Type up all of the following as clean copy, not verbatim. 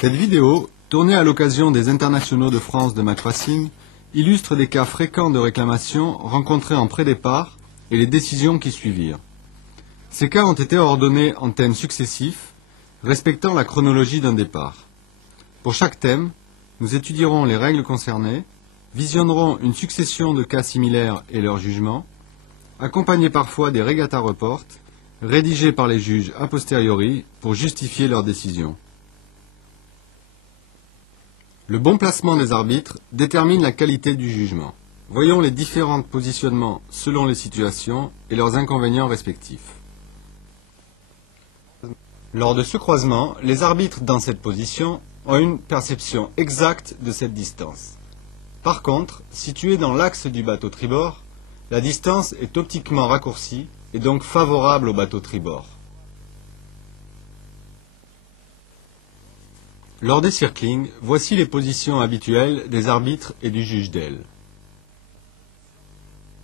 Cette vidéo, tournée à l'occasion des Internationaux de France de match racing, illustre des cas fréquents de réclamations rencontrés en pré-départ et les décisions qui suivirent. Ces cas ont été ordonnés en thèmes successifs, respectant la chronologie d'un départ. Pour chaque thème, nous étudierons les règles concernées, visionnerons une succession de cas similaires et leurs jugements, accompagnés parfois des regatta reports, rédigés par les juges a posteriori pour justifier leurs décisions. Le bon placement des arbitres détermine la qualité du jugement. Voyons les différents positionnements selon les situations et leurs inconvénients respectifs. Lors de ce croisement, les arbitres dans cette position ont une perception exacte de cette distance. Par contre, situés dans l'axe du bateau tribord, la distance est optiquement raccourcie et donc favorable au bateau tribord. Lors des circlings, voici les positions habituelles des arbitres et du juge d'aile.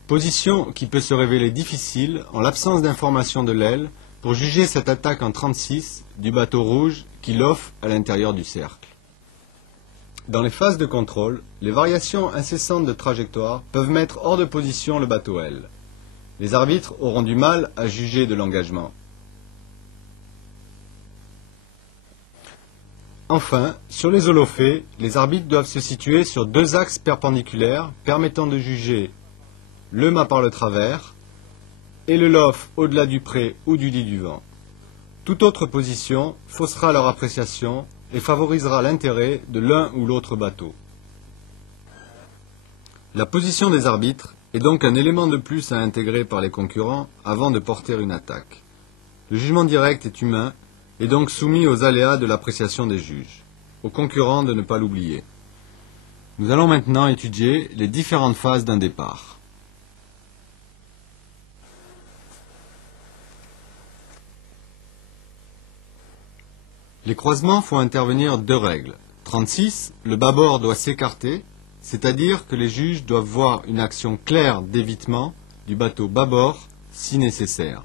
Position qui peut se révéler difficile en l'absence d'information de l'aile pour juger cette attaque en 36 du bateau rouge qui l'offre à l'intérieur du cercle. Dans les phases de contrôle, les variations incessantes de trajectoire peuvent mettre hors de position le bateau aile. Les arbitres auront du mal à juger de l'engagement. Enfin, sur les holophées, les arbitres doivent se situer sur deux axes perpendiculaires permettant de juger le mât par le travers et le lof au-delà du pré ou du lit du vent. Toute autre position faussera leur appréciation et favorisera l'intérêt de l'un ou l'autre bateau. La position des arbitres est donc un élément de plus à intégrer par les concurrents avant de porter une attaque. Le jugement direct est humain et donc soumis aux aléas de l'appréciation des juges. Aux concurrents de ne pas l'oublier. Nous allons maintenant étudier les différentes phases d'un départ. Les croisements font intervenir deux règles. 36, le bâbord doit s'écarter, c'est-à-dire que les juges doivent voir une action claire d'évitement du bateau bâbord si nécessaire.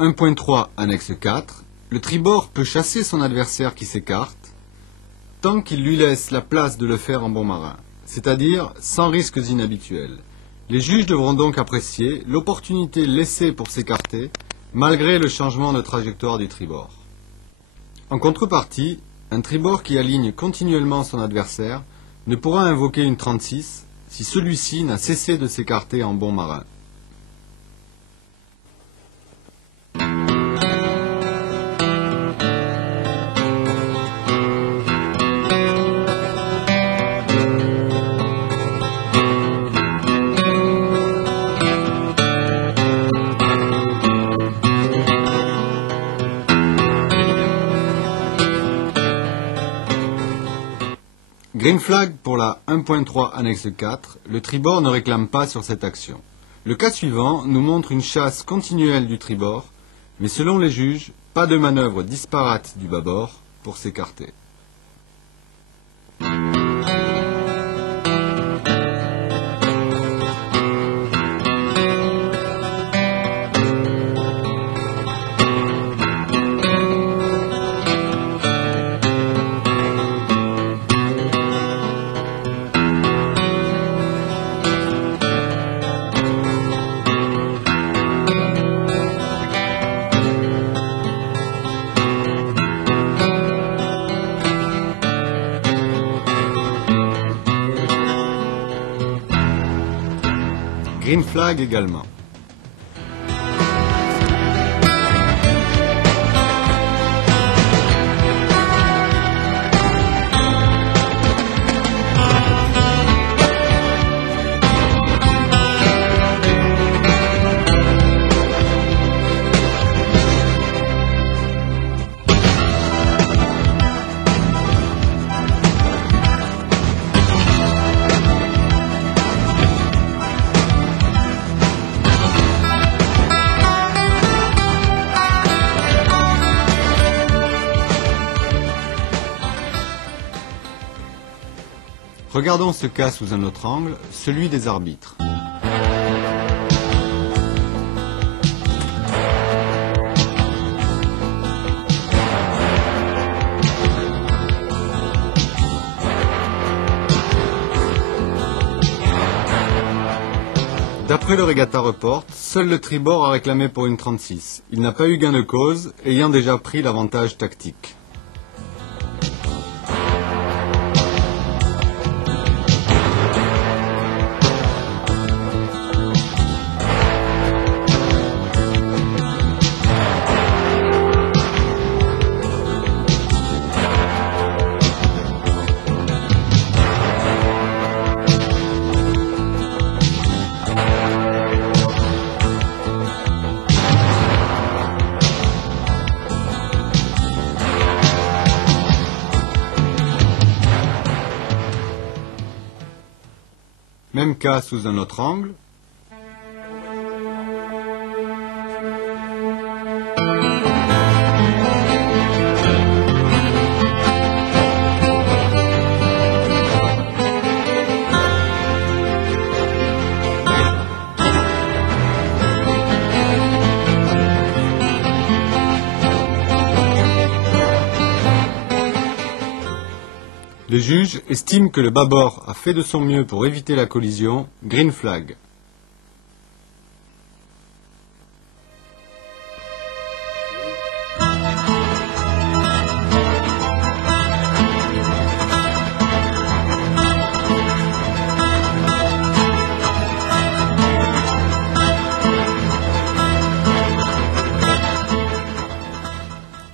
1.3 annexe 4, le tribord peut chasser son adversaire qui s'écarte, tant qu'il lui laisse la place de le faire en bon marin, c'est-à-dire sans risques inhabituels. Les juges devront donc apprécier l'opportunité laissée pour s'écarter, malgré le changement de trajectoire du tribord. En contrepartie, un tribord qui aligne continuellement son adversaire ne pourra invoquer une 36 si celui-ci n'a cessé de s'écarter en bon marin. Green flag pour la 1.3 annexe 4, le tribord ne réclame pas sur cette action. Le cas suivant nous montre une chasse continuelle du tribord, mais selon les juges, pas de manœuvre disparate du bâbord pour s'écarter. Green flag également. Regardons ce cas sous un autre angle, celui des arbitres. Après le regatta report, seul le tribord a réclamé pour une 36. Il n'a pas eu gain de cause, ayant déjà pris l'avantage tactique. Même cas sous un autre angle. Les juges estiment que le bâbord a fait de son mieux pour éviter la collision. Green flag.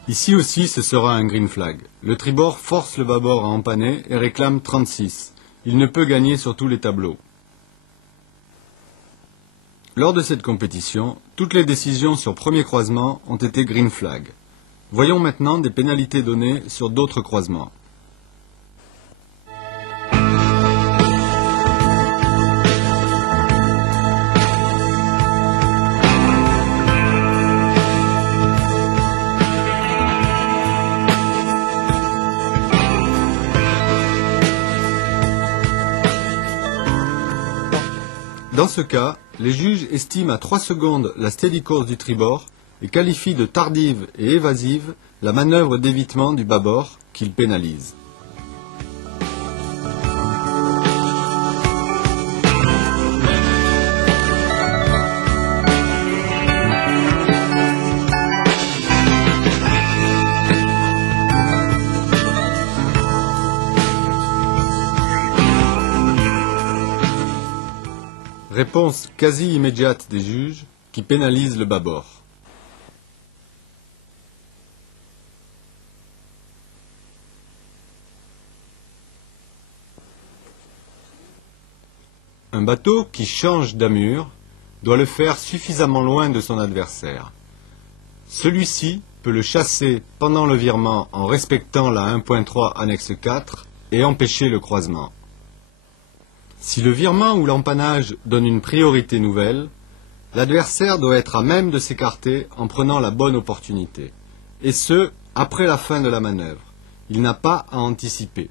Ici aussi, ce sera un green flag. Le tribord force le bâbord à empanner et réclame 36. Il ne peut gagner sur tous les tableaux. Lors de cette compétition, toutes les décisions sur premier croisement ont été green flag. Voyons maintenant des pénalités données sur d'autres croisements. Dans ce cas, les juges estiment à 3 secondes la steady course du tribord et qualifient de tardive et évasive la manœuvre d'évitement du bâbord qu'ils pénalisent. Réponse quasi immédiate des juges qui pénalisent le bâbord. Un bateau qui change d'amure doit le faire suffisamment loin de son adversaire. Celui-ci peut le chasser pendant le virement en respectant la 1.3 annexe 4 et empêcher le croisement. Si le virement ou l'empannage donne une priorité nouvelle, l'adversaire doit être à même de s'écarter en prenant la bonne opportunité, et ce, après la fin de la manœuvre. Il n'a pas à anticiper.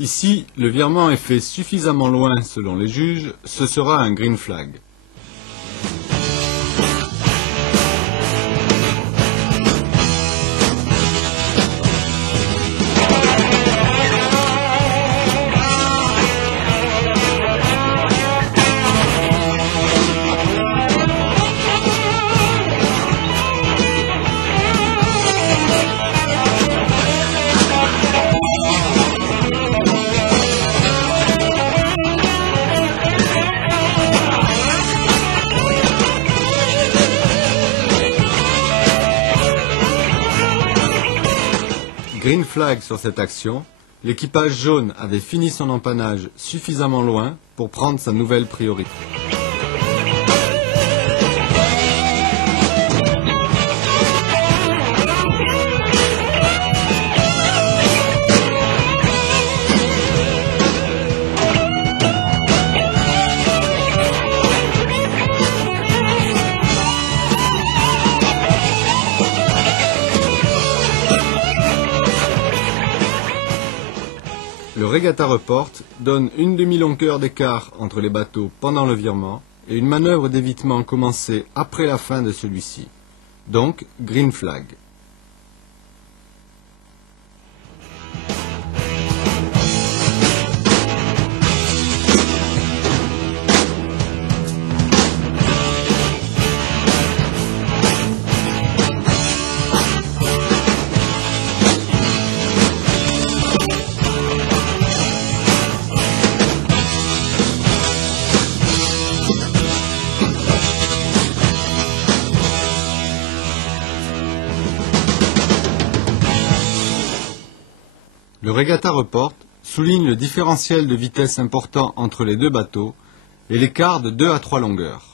Ici, le virement est fait suffisamment loin selon les juges, ce sera un green flag. Green flag sur cette action, l'équipage jaune avait fini son empannage suffisamment loin pour prendre sa nouvelle priorité. regatta report donne une demi-longueur d'écart entre les bateaux pendant le virement et une manœuvre d'évitement commencée après la fin de celui-ci. Donc, green flag. Le regatta report souligne le différentiel de vitesse important entre les deux bateaux et l'écart de 2 à 3 longueurs.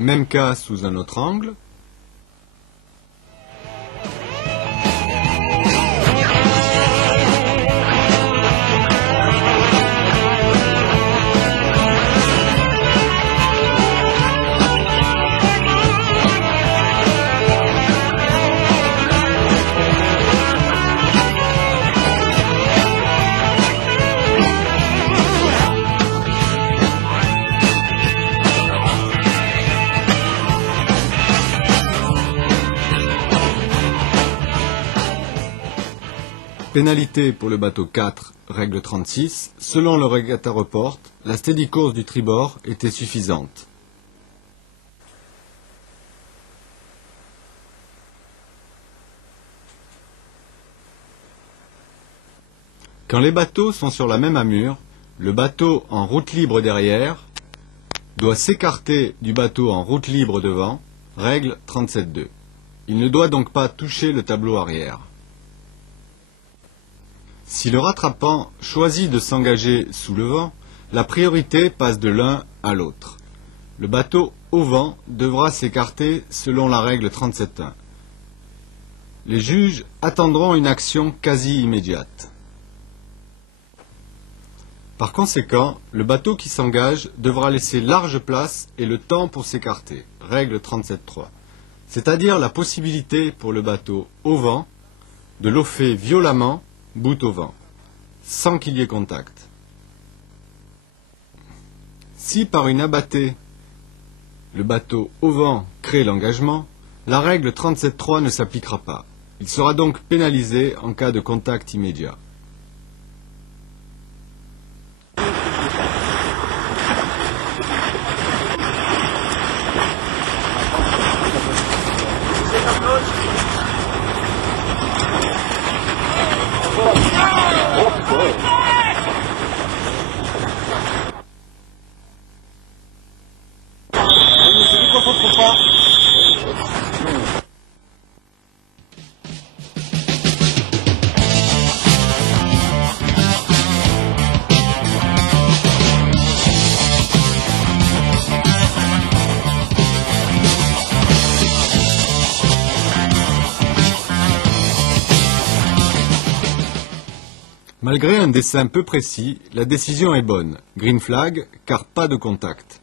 Même cas sous un autre angle. Pénalité pour le bateau 4, règle 36. Selon le regatta report, la steady course du tribord était suffisante. Quand les bateaux sont sur la même amure, le bateau en route libre derrière doit s'écarter du bateau en route libre devant, règle 37.2. Il ne doit donc pas toucher le tableau arrière. Si le rattrapant choisit de s'engager sous le vent, la priorité passe de l'un à l'autre. Le bateau au vent devra s'écarter selon la règle 37.1. Les juges attendront une action quasi immédiate. Par conséquent, le bateau qui s'engage devra laisser large place et le temps pour s'écarter, règle 37.3. C'est-à-dire la possibilité pour le bateau au vent de loffer violemment bout au vent, sans qu'il y ait contact. Si par une abattée, le bateau au vent crée l'engagement, la règle 37.3 ne s'appliquera pas. Il sera donc pénalisé en cas de contact immédiat. Malgré un dessin peu précis, la décision est bonne. Green flag, car pas de contact.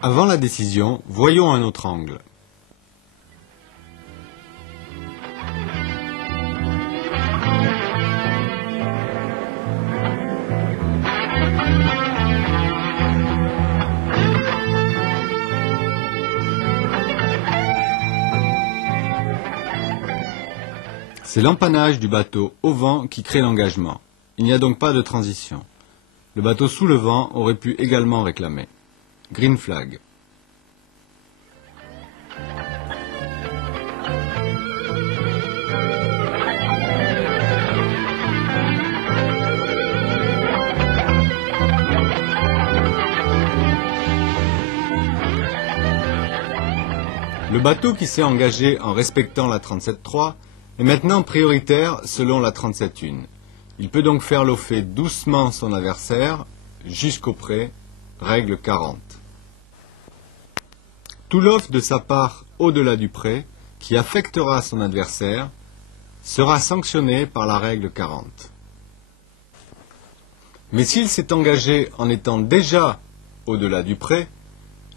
Avant la décision, voyons un autre angle. C'est l'empannage du bateau au vent qui crée l'engagement. Il n'y a donc pas de transition. Le bateau sous le vent aurait pu également réclamer. Green flag. Le bateau qui s'est engagé en respectant la 37.3 est maintenant prioritaire selon la 37.1. Il peut donc faire lofer doucement son adversaire jusqu'au pré, règle 40. Tout loft de sa part au-delà du pré, qui affectera son adversaire, sera sanctionné par la règle 40. Mais s'il s'est engagé en étant déjà au-delà du pré,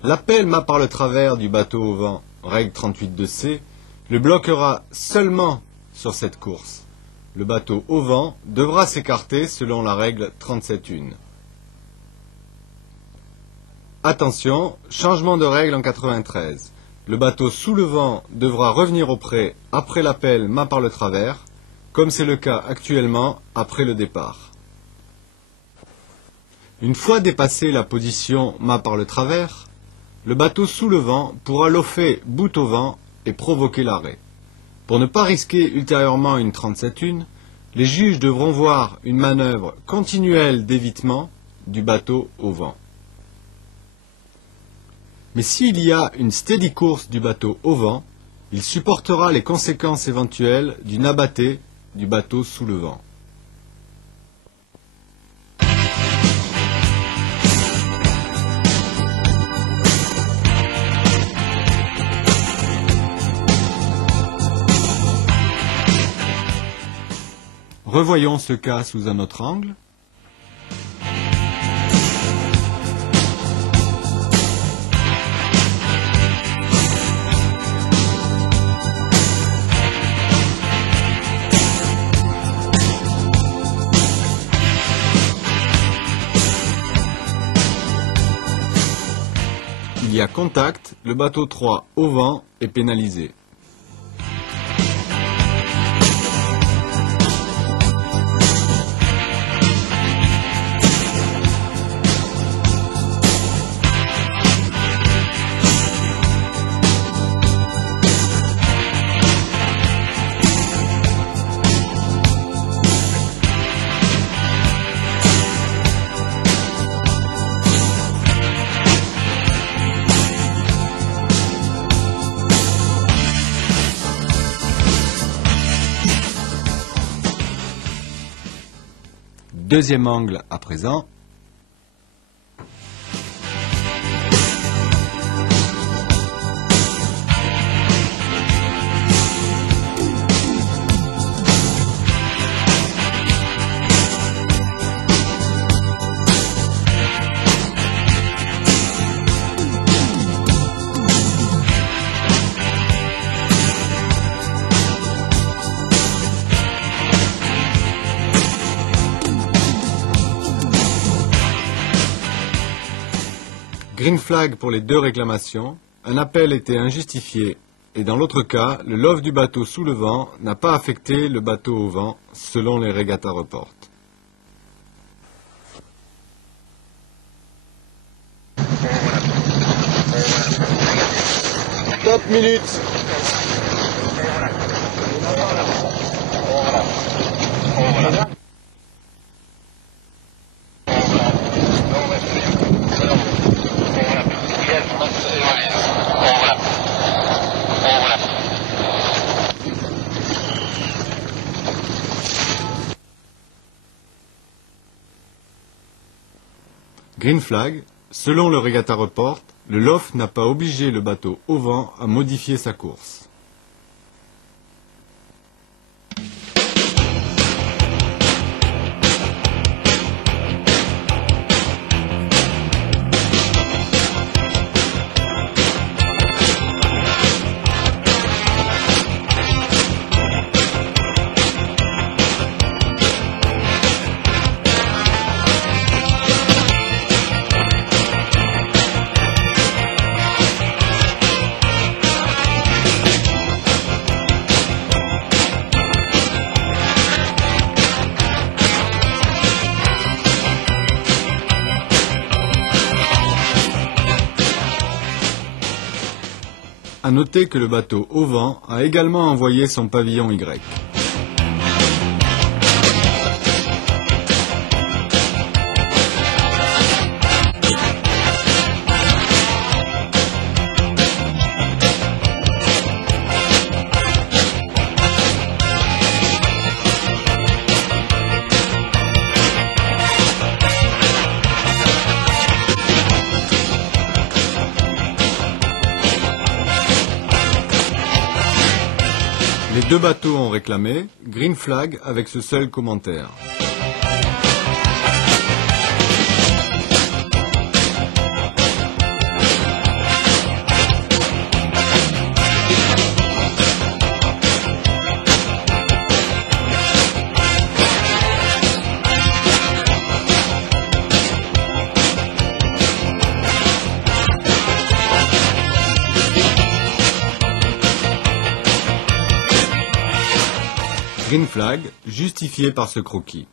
l'appel mât par le travers du bateau au vent, règle 38 de C, le bloquera seulement sur cette course. Le bateau au vent devra s'écarter selon la règle 37.1. Attention, changement de règle en 93. Le bateau sous le vent devra revenir au pré après l'appel mât par le travers, comme c'est le cas actuellement après le départ. Une fois dépassé la position mât par le travers, le bateau sous le vent pourra lofer bout au vent et provoquer l'arrêt. Pour ne pas risquer ultérieurement une 37.1, les juges devront voir une manœuvre continuelle d'évitement du bateau au vent. Mais s'il y a une steady course du bateau au vent, il supportera les conséquences éventuelles d'une abattée du bateau sous le vent. Revoyons ce cas sous un autre angle. Il y a contact, le bateau 3 au vent est pénalisé. Deuxième angle à présent. Green flag pour les deux réclamations, un appel était injustifié et dans l'autre cas, le loft du bateau sous le vent n'a pas affecté le bateau au vent selon les regatta reports. Top minutes. Green flag, selon le regatta report, le loft n'a pas obligé le bateau au vent à modifier sa course. À noter que le bateau au vent a également envoyé son pavillon Y. 2 bateaux ont réclamé, green flag avec ce seul commentaire. Green flag, justifié par ce croquis.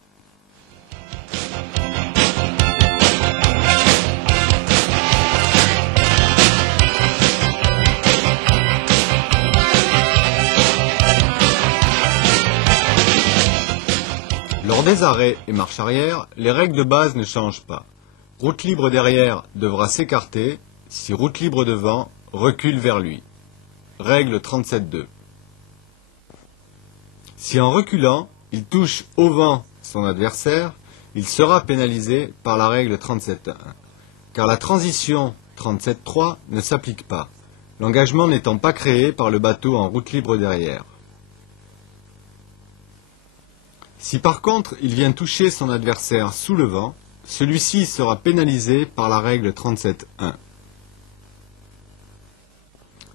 Lors des arrêts et marche arrière, les règles de base ne changent pas. Route libre derrière devra s'écarter, si route libre devant, recule vers lui. Règle 37.2. Si en reculant, il touche au vent son adversaire, il sera pénalisé par la règle 37.1, car la transition 37.3 ne s'applique pas, l'engagement n'étant pas créé par le bateau en route libre derrière. Si par contre il vient toucher son adversaire sous le vent, celui-ci sera pénalisé par la règle 37.1.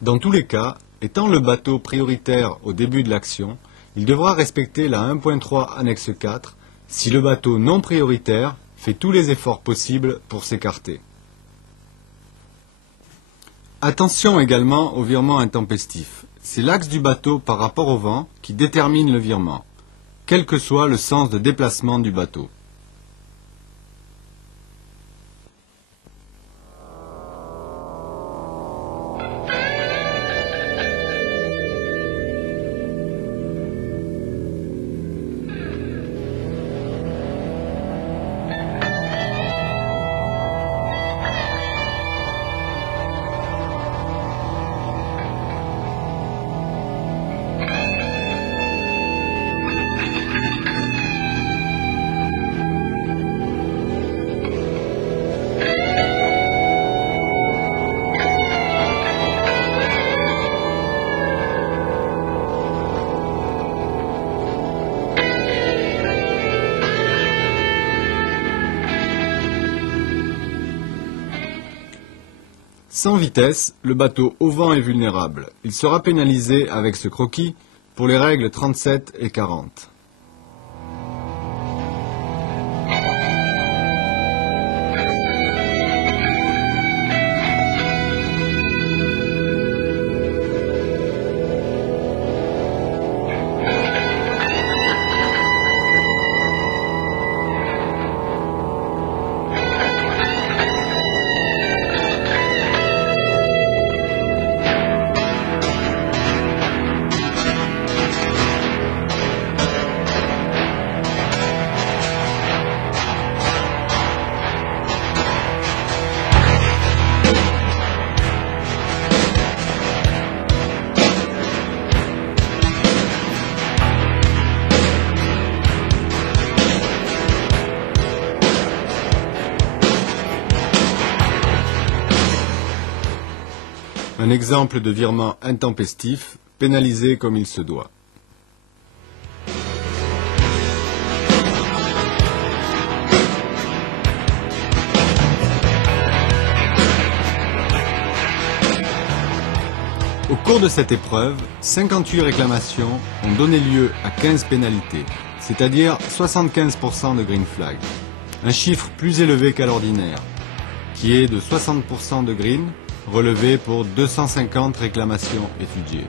Dans tous les cas, étant le bateau prioritaire au début de l'action, il devra respecter la 1.3 annexe 4 si le bateau non prioritaire fait tous les efforts possibles pour s'écarter. Attention également au virement intempestif. C'est l'axe du bateau par rapport au vent qui détermine le virement, quel que soit le sens de déplacement du bateau. Sans vitesse, le bateau au vent est vulnérable. Il sera pénalisé avec ce croquis pour les règles 37 et 40. Un exemple de virement intempestif, pénalisé comme il se doit. Au cours de cette épreuve, 58 réclamations ont donné lieu à 15 pénalités, c'est-à-dire 75% de green flag, un chiffre plus élevé qu'à l'ordinaire, qui est de 60% de green, relevé pour 250 réclamations étudiées.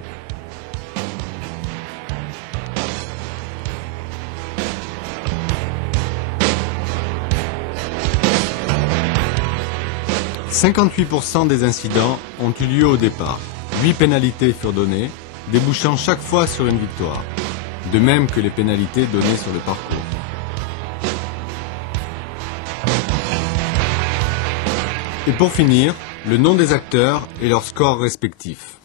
« 58% des incidents ont eu lieu au départ. 8 pénalités furent données, débouchant chaque fois sur une victoire, de même que les pénalités données sur le parcours. Et pour finir, le nom des acteurs et leurs scores respectifs.